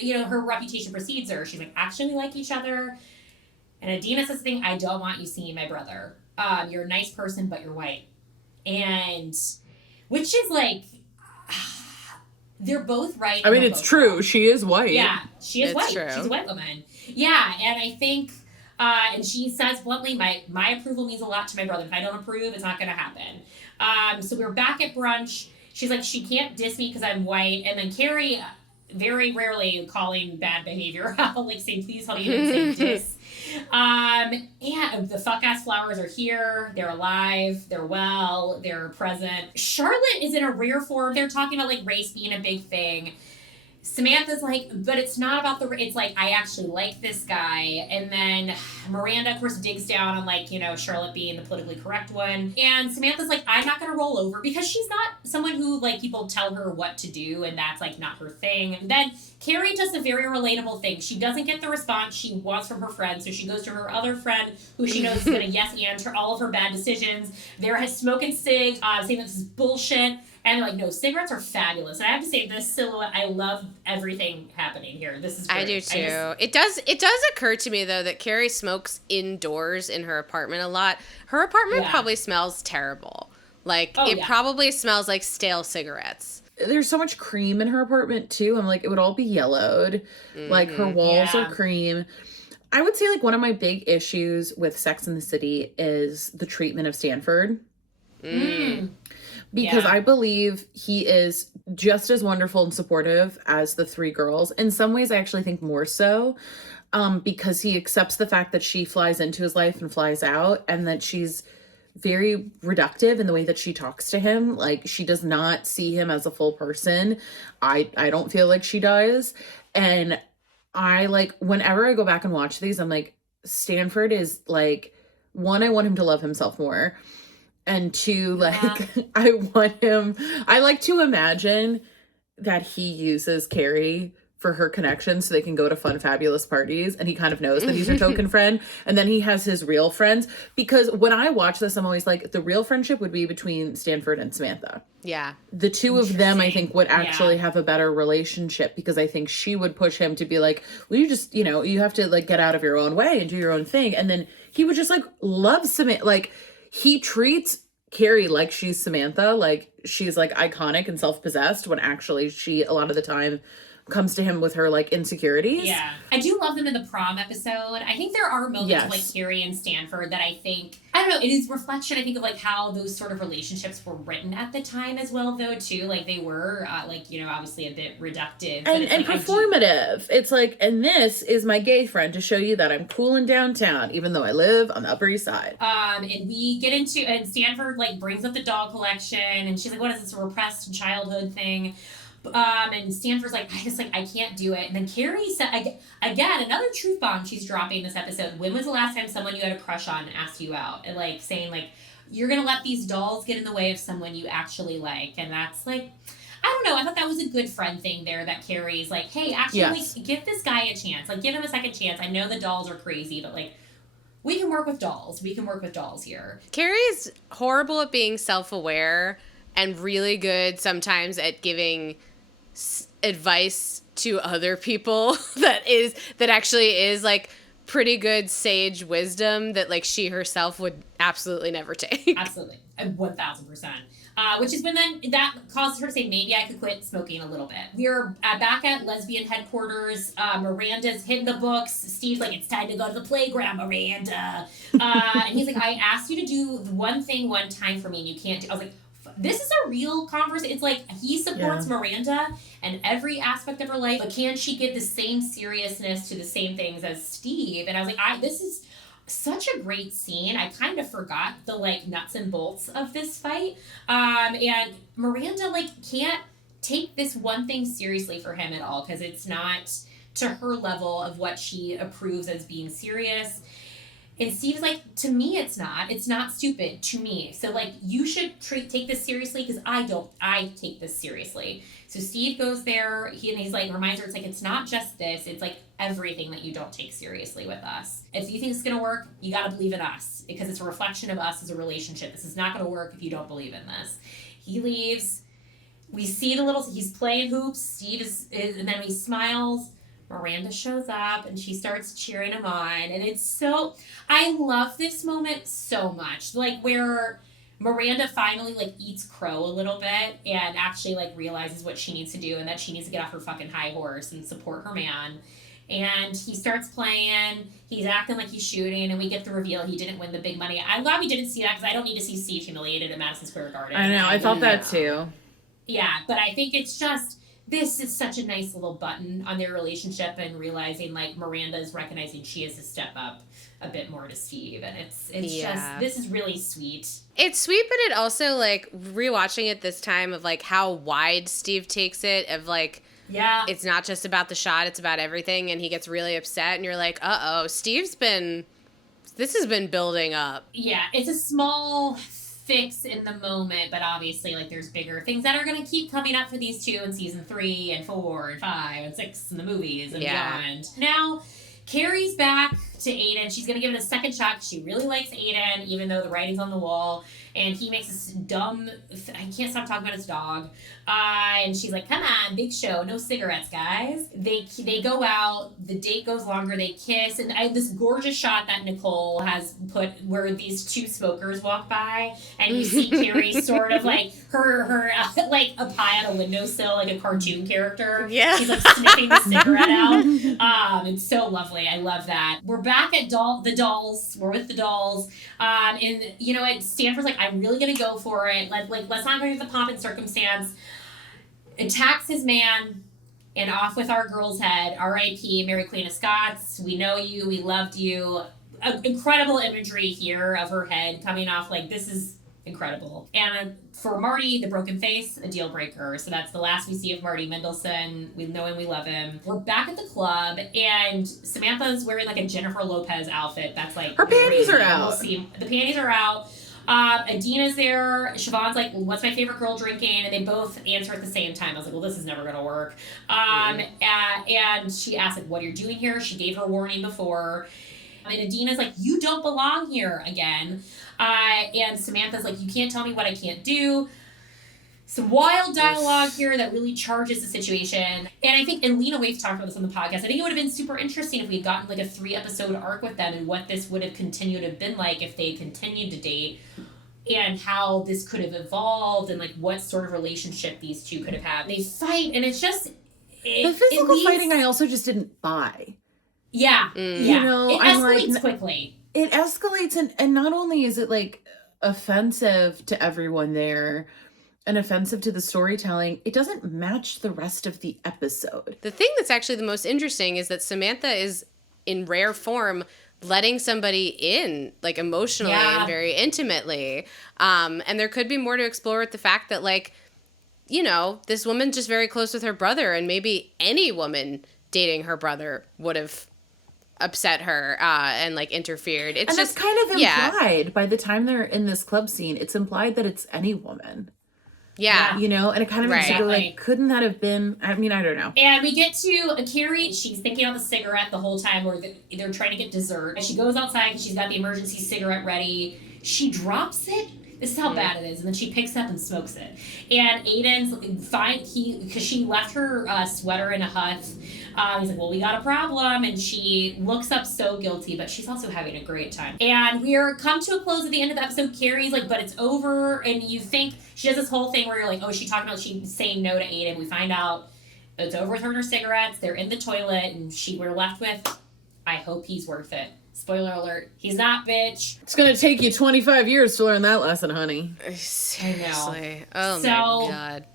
her reputation precedes her. She's like, actually, we like each other. And Adina says the thing, I don't want you seeing my brother. You're a nice person, but you're white. And... Which is like, they're both right. I mean, it's true. Wrong. She is white. Yeah, she is white. True. She's a white woman. Yeah, and I think, and she says bluntly, my approval means a lot to my brother. If I don't approve, it's not going to happen. So we're back at brunch. She's like, she can't diss me because I'm white. And then Carrie, very rarely calling bad behavior out, like saying, please help me didn't say diss. And the fuck-ass flowers are here. They're alive. They're well. They're present. Charlotte is in a rare form. They're talking about, like, race being a big thing. Samantha's like, but it's not about it's like, I actually like this guy. And then Miranda, of course, digs down on, like, Charlotte being the politically correct one. And Samantha's like, I'm not going to roll over because she's not someone who, like, people tell her what to do. And that's, like, not her thing. And then Carrie does a very relatable thing. She doesn't get the response she wants from her friend. So she goes to her other friend who she knows is going to yes and all of her bad decisions. They're smoking cigs, saying this is bullshit. And they're like, no, cigarettes are fabulous. And I have to say, this silhouette, I love everything happening here. This is great. I do too. It does occur to me, though, that Carrie smokes indoors in her apartment a lot. Her apartment probably smells terrible. Like, probably smells like stale cigarettes. There's so much cream in her apartment, too. I'm like, it would all be yellowed. Mm-hmm. Like, her walls are cream. I would say, like, one of my big issues with Sex and the City is the treatment of Stanford. Because I believe he is just as wonderful and supportive as the 3 girls. In some ways, I actually think more so. Because he accepts the fact that she flies into his life and flies out. And that she's very reductive in the way that she talks to him. Like, she does not see him as a full person. I don't feel like she does. And I, like, whenever I go back and watch these, I'm like, Stanford is, like, 1, I want him to love himself more. And 2, like, I like to imagine that he uses Carrie for her connections so they can go to fun, fabulous parties. And he kind of knows that he's her token friend. And then he has his real friends. Because when I watch this, I'm always like, the real friendship would be between Stanford and Samantha. Yeah. The 2 of them, I think, would actually have a better relationship because I think she would push him to be like, well, you just, you have to, like, get out of your own way and do your own thing. And then he would just, like, love Samantha. Like, he treats Carrie like she's Samantha, like she's, like, iconic and self-possessed when actually she, a lot of the time, comes to him with her, like, insecurities. Yeah. I do love them in the prom episode. I think there are moments of, like, Carrie and Stanford that I think, I don't know, it is reflection, I think, of, like, how those sort of relationships were written at the time as well, though, too. Like, they were, obviously a bit reductive. And performative. It's like, and this is my gay friend to show you that I'm cool in downtown, even though I live on the Upper East Side. And we get into, and Stanford, like, brings up the doll collection, and she's like, what is this, a repressed childhood thing? And Stanford's like, I can't do it. And then Carrie said, again, another truth bomb she's dropping this episode. When was the last time someone you had a crush on asked you out? And, like, saying, like, you're going to let these dolls get in the way of someone you actually like. And that's, like, I don't know. I thought that was a good friend thing there that Carrie's like, hey, actually, like, give this guy a chance. Like, give him a second chance. I know the dolls are crazy, but, like, we can work with dolls. We can work with dolls here. Carrie's horrible at being self-aware. and really good sometimes at giving advice to other people that actually is like pretty good sage wisdom that like she herself would absolutely never take. Absolutely. 1,000%. Which is when then that causes her to say, maybe I could quit smoking a little bit. We're back at lesbian headquarters. Miranda's hitting the books. Steve's like, it's time to go to the playground, Miranda. And he's like, I asked you to do one thing one time for me and you can't do. I was like, this is a real conversation. It's like he supports Miranda and every aspect of her life, but can she give the same seriousness to the same things as Steve? And I was like, this is such a great scene. I kind of forgot the like nuts and bolts of this fight. And Miranda like can't take this one thing seriously for him at all because it's not to her level of what she approves as being serious. And Steve's like, to me, it's not stupid to me. So like, you should take this seriously because I take this seriously. So Steve goes there, he's like, reminds her, it's like, it's not just this, it's like everything that you don't take seriously with us. If you think it's going to work, you got to believe in us because it's a reflection of us as a relationship. This is not going to work if you don't believe in this. He leaves. We see he's playing hoops. Steve is and then he smiles. Miranda shows up and she starts cheering him on. And I love this moment so much. Like where Miranda finally like eats crow a little bit and actually like realizes what she needs to do and that she needs to get off her fucking high horse and support her man. And he starts playing, he's acting like he's shooting, and we get the reveal he didn't win the big money. I'm glad we didn't see that because I don't need to see Steve humiliated at Madison Square Garden. I know, I thought that too. Yeah, but I think it's just, this is such a nice little button on their relationship and realizing like Miranda's recognizing she has to step up a bit more to Steve. And it's just, this is really sweet. It's sweet, but it also like rewatching it this time of like how wide Steve takes it of like, it's not just about the shot, it's about everything. And he gets really upset and you're like, this has been building up. Yeah, it's a small fix in the moment, but obviously like there's bigger things that are going to keep coming up for these two in season 3 and 4 and 5 and 6 in the movies and beyond. Now Carrie's back to Aidan. She's going to give it a second shot because she really likes Aidan, even though the writing's on the wall. And he makes this dumb, I can't stop talking about his dog. And she's like, come on, big show, no cigarettes, guys. They go out, the date goes longer, they kiss. And I have this gorgeous shot that Nicole has put where these two smokers walk by. And you see Carrie sort of like her like a pie on a windowsill, like a cartoon character. Yeah. She's like sniffing the cigarette out. It's so lovely. I love that. We're back at the dolls. We're with the dolls. And you know what? Stanford's like, I'm really gonna go for it. Let's not go with the pomp and circumstance. Attacks his man, and off with our girl's head. R.I.P. Mary Queen of Scots. We know you. We loved you. Incredible imagery here of her head coming off. Like, this is incredible. And for Marty, the broken face, a deal breaker. So that's the last we see of Marty Mendelsohn. We know him, we love him. We're back at the club, and Samantha's wearing like a Jennifer Lopez outfit. That's like her panties are out. We'll see. The panties are out. Adina's there. Siobhan's like, what's my favorite girl drinking? And they both answer at the same time. I was like, well, this is never going to work. And she asked, like, what are you doing here? She gave her warning before. And Adina's like, you don't belong here again. And Samantha's like, you can't tell me what I can't do. Some wild dialogue here that really charges the situation. And I think, and Lena Waithe talked about this on the podcast, I think it would have been super interesting if we had gotten like a 3-episode arc with them and what this would have continued to have been like if they continued to date and how this could have evolved and like what sort of relationship these two could have had. They fight and it's just... the physical fighting I also just didn't buy. Yeah. You know, it escalates quickly. It escalates and not only is it like offensive to everyone there and offensive to the storytelling, it doesn't match the rest of the episode. The thing that's actually the most interesting is that Samantha is in rare form letting somebody in, like emotionally and very intimately. And there could be more to explore with the fact that, like, you know, this woman's just very close with her brother, and maybe any woman dating her brother would have upset her and like interfered. It's and just that's kind of implied by the time they're in this club scene. It's implied that it's any woman. Yeah. You know, and it kind of makes you go like, couldn't that have been, I mean, I don't know. And we get to Carrie, she's thinking about the cigarette the whole time where they're trying to get dessert. And she goes outside and she's got the emergency cigarette ready. She drops it. This is how bad it is. And then she picks up and smokes it. And Aidan's fine, because she left her sweater in a hut. He's like, well, we got a problem. And she looks up so guilty, but she's also having a great time. And we're come to a close at the end of the episode. Carrie's like, but it's over. And you think, she does this whole thing where you're like, oh, she talking about she saying no to Aidan. We find out it's over with her and her cigarettes. They're in the toilet. And we're left with, I hope he's worth it. Spoiler alert, he's not, bitch. It's gonna take you 25 years to learn that lesson, honey. Seriously. Oh so, my God.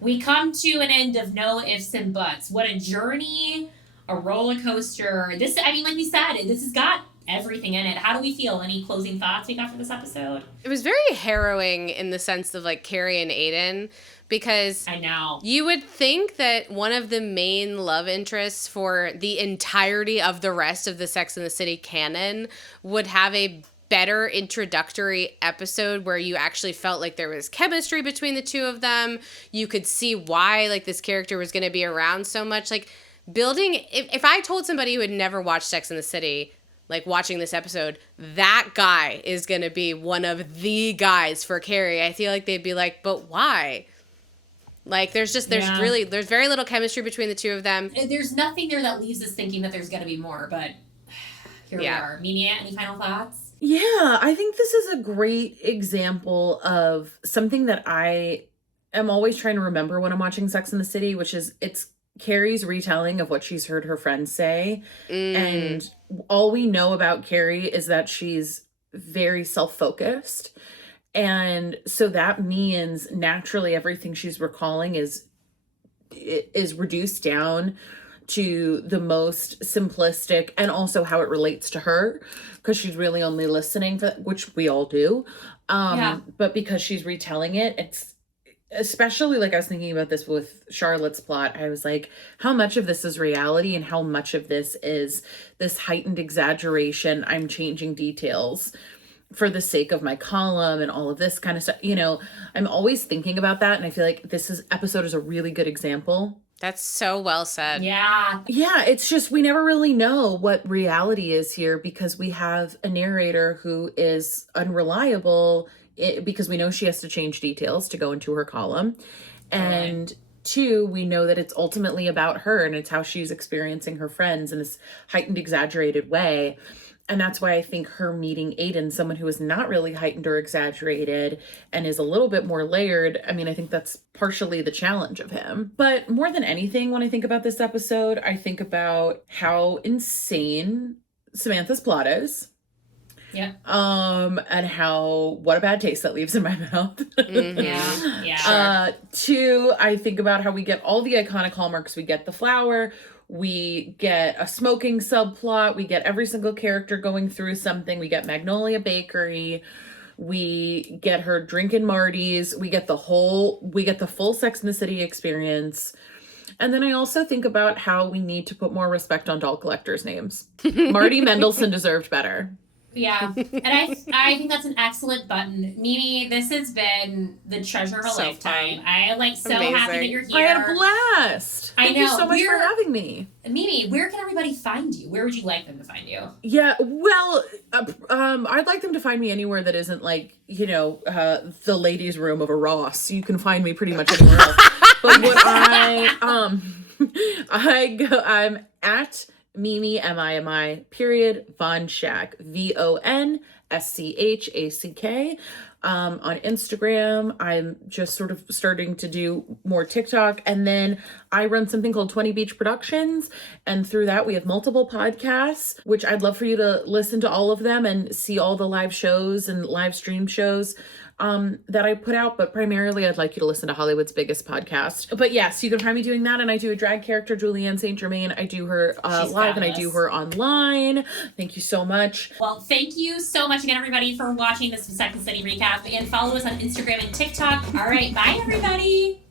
We come to an end of no ifs and buts. What a journey, a roller coaster. This, I mean, like we said, this has got everything in it. How do we feel? Any closing thoughts we got for this episode? It was very harrowing in the sense of like Carrie and Aidan, because I know you would think that one of the main love interests for the entirety of the rest of the Sex and the City canon would have a better introductory episode where you actually felt like there was chemistry between the two of them. You could see why like this character was going to be around so much. Like building, if I told somebody who had never watched Sex and the City, like watching this episode, that guy is going to be one of the guys for Carrie, I feel like they'd be like, but why? Like, there's very little chemistry between the two of them. There's nothing there that leaves us thinking that there's going to be more, but here we are. Mimi, any final thoughts? Yeah, I think this is a great example of something that I am always trying to remember when I'm watching Sex and the City, which is it's Carrie's retelling of what she's heard her friends say. And all we know about Carrie is that she's very self-focused. And so that means naturally everything she's recalling is reduced down to the most simplistic, and also how it relates to her, because she's really only listening for, which we all do. But because she's retelling it, it's especially like I was thinking about this with Charlotte's plot. I was like, how much of this is reality and how much of this is this heightened exaggeration? I'm changing details for the sake of my column and all of this kind of stuff. You know, I'm always thinking about that. And I feel like episode is a really good example. That's so well said. Yeah. Yeah, it's just we never really know what reality is here because we have a narrator who is unreliable because we know she has to change details to go into her column. And two, we know that it's ultimately about her and it's how she's experiencing her friends in this heightened, exaggerated way. And that's why I think her meeting Aidan, someone who is not really heightened or exaggerated and is a little bit more layered, I mean, I think that's partially the challenge of him. But more than anything, when I think about this episode, I think about how insane Samantha's plot is. Yeah. And what a bad taste that leaves in my mouth. Mm-hmm. Yeah. Two, I think about how we get all the iconic hallmarks. We get the flower. We get a smoking subplot. We get every single character going through something. We get Magnolia Bakery. We get her drinking Marty's. We get the full Sex and the City experience. And then I also think about how we need to put more respect on doll collectors' names. Marty Mendelsohn deserved better. Yeah, and I think that's an excellent button. Mimi, this has been the treasure of a lifetime. Fun. I so Amazing. happy that you're here. I had a blast. Thank you so much for having me. Mimi, where can everybody find you? Where would you like them to find you? Yeah, well, I'd like them to find me anywhere that isn't like, the ladies' room of a Ross. You can find me pretty much anywhere else. But what I'm at Mimi, Mimi, Von Schack, VONSCHACK. On Instagram, I'm just sort of starting to do more TikTok. And then I run something called 20 Beach Productions. And through that, we have multiple podcasts, which I'd love for you to listen to all of them and see all the live shows and live stream shows that I put out, but primarily I'd like you to listen to Hollywood's biggest podcast. But yes, you can find me doing that, and I do a drag character, Julianne St. Germain. I do her live, fabulous. And I do her online. Thank you so much. Well, thank you so much again, everybody, for watching this Sex and the City recap, and follow us on Instagram and TikTok. All right, bye, everybody.